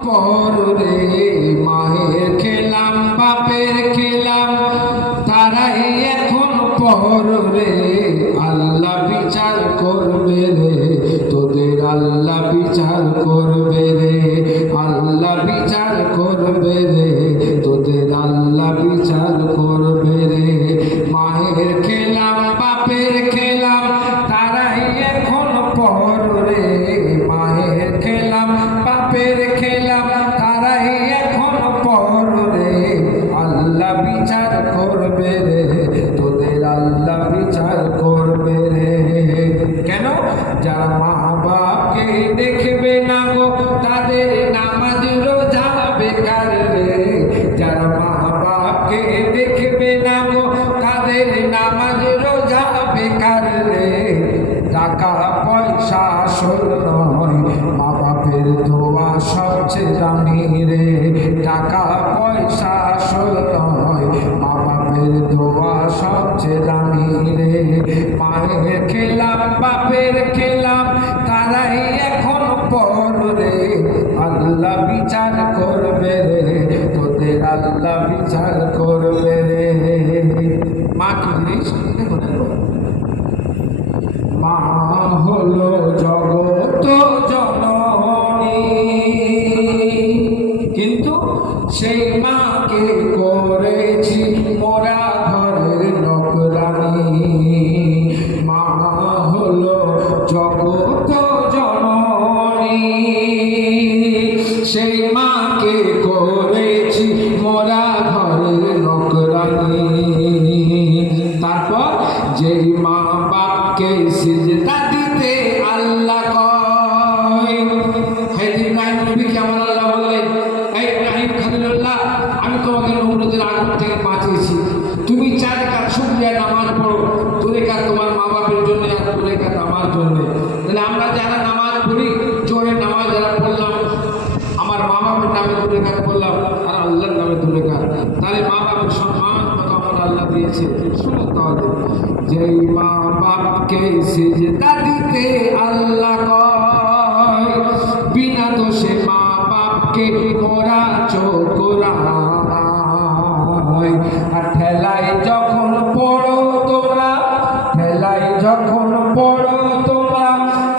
পরে মায়ের খেলাম বাপের খেলাম তারাই এখন পরে আল্লাহ বিচার করবে রে তোদের আল্লাহ বিচার করবে রে আল্লাহ বিচার করবে রে তোদের আল্লাহ বিচার করবে রে মায়ের খেলাম বাপের খেলাম তারাই এখন পরে মায়ের খেলাম বাপের খেলাম তারাই এখন পরে আল্লাহ বিচার করবে রে তোদের আল্লাহ বিচার করবে রে কেন যারা মা বাপকে দেখবে না গো তাদের নামাজ রোজা বেকার রে যারা মা বাপকে দেখবে না গো তাদের নামাজ রোজা বেকার রে টাকা পয়সা আসল নয় মা বাপের দোয়া সবচেয়ে দামি রে টাকা পয়সা আসল নয় মা বাপের দোয়া সবচেয়ে দামি রে মায়ের খেলাম বাপের খেলাম তারাই এখন পরে আল্লাহ বিচার করবে রে তোদের আল্লাহ বিচার করবে রে মা কি জিনিস মা হলো জগত জননী কিন্তু সেই মাকে করেছি মোরা ঘরের নকরানি মা হলো জগত জননী সেই মাকে করেছি মোরা ঘরের নকরানি তারপর যেই মা বাপকে সিজদা দিতে আল্লাহ কয় হে ইব্রাহিম নবীকে আমার আল্লাহ বললেন হে ইব্রাহিম খলিলুল্লাহ আমি তোমাকে নমরুদের আগুন থেকে বাঁচিয়েছি তুমি 4 রাকাত শুকরিয়া নামাজ পড়ো 2 রাকাত তোমার মা বাপের জন্য আর 2 রাকাত আমার জন্য তাহলে আমরা যারা নামাজ পড়ি জোরে নামাজ যারা পড়লাম আমার মা বাপের নামে 2 রাকাত পড়লাম আর আল্লাহর নামে 2 রাকাত তাহলে মা বাপের সম্মান কত আমার আল্লাহ দিয়েছে শুনো তাহলে যেই মা বাপকে সিজদা দিতে আল্লাহ কয় বিনা দোষে মা বাপকে মোরা চোখরায় আর ঠেলায় যখন পড়ো তোমরা ঠেলায় যখন পড়ো তোমরা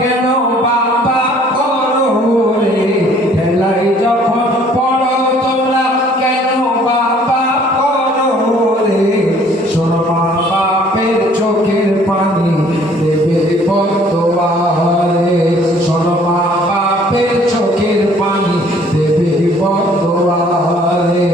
কেন বাবা করো রে ঠেলায় যখন পড়ো তোমরা কেন বাবা করো রে শোনো মা বাপের চোখের পানি দেবে বদোয়ারে শোনো মা বাপের চোখের পানি দেবে বদোয়ারে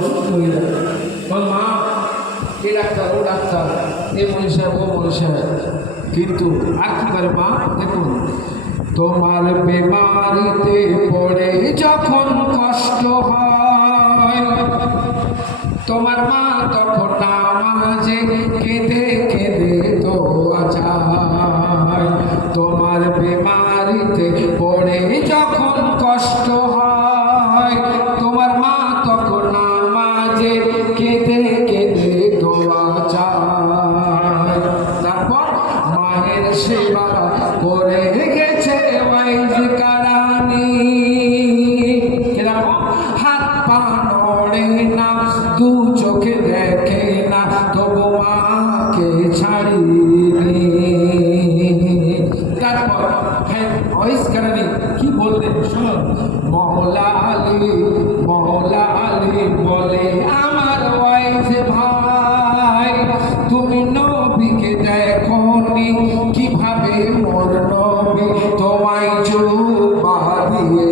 অসুস্থ হয়ে যায়। ওর মা এ ডাক্তার ও ডাক্তার, এ মনীষা ও মনীষা, কিন্তু আর কি করে মা? দেখুন, তোমার বেমারিতে পড়ে যখন কষ্ট হয়, তোমার মা তখন নামাজে কেঁদে কেঁদে দোয়া চায়। তোমার বেমারিতে পড়ে যখন কষ্ট হয়, তোমার মা তখন নামাজে কেঁদে কেঁদে দোয়া চায়। তারপর মায়ের সেবা করে গেছে ওয়াইজ কারানি, এরকম হাত পা নড়ে না, দু চোখে দেখে না, তবু মাকে ছাড়িনি। তারপর হ্যাঁ ওয়াইজ কারানি কি বললেন শুনুন। মওলা আলী বলে আমার ওয়াইজ ভাই, তুমি নবীকে দেখোনি কিভাবে মোর নবী তোমায় জুবা দিয়ে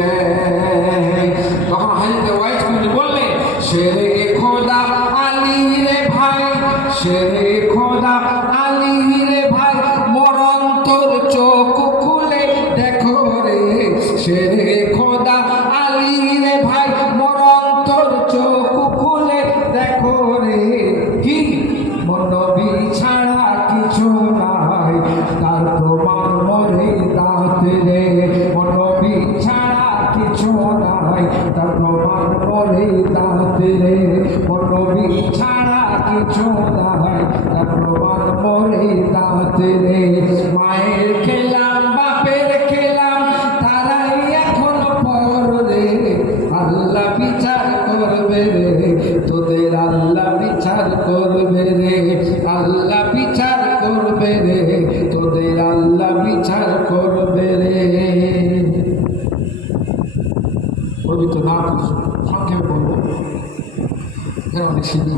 দেয়। তখন হাজরত ওয়াইজ বললে, শেরে খোদা আলী রে ভাই, শেরে খোদা আলী রে ভাই, মোর অন্তর চোখ খুলে দেখো রে। শেরে খোদা আলী রে ভাই, মোর অন্তর চোখ খুলে দেখো রে। কি মোর নবী ছাড়া কিছু নাই, তার প্রমাণ মরে দাঁতে রে। মোর নবী ছাড়া কিছু নাই, তার প্রমাণ মরে দাঁতে রে। মোর নবী ছাড়া কিছু নাই, তার প্রমাণ মরে দাঁতে রে। মায়ের খেলাম বাপের খেলাম, তারাই এখন পর রে। আল্লাহ বিচার করবে রে তোদের, আল্লাহ বিচার করবে রে, আল্লাহ বিচার করবে রে তোদের, আল্লাহ বিচার করবে রে। পবিত্র না সংক্ষেপে বলবো, অনেক সিদ্ধি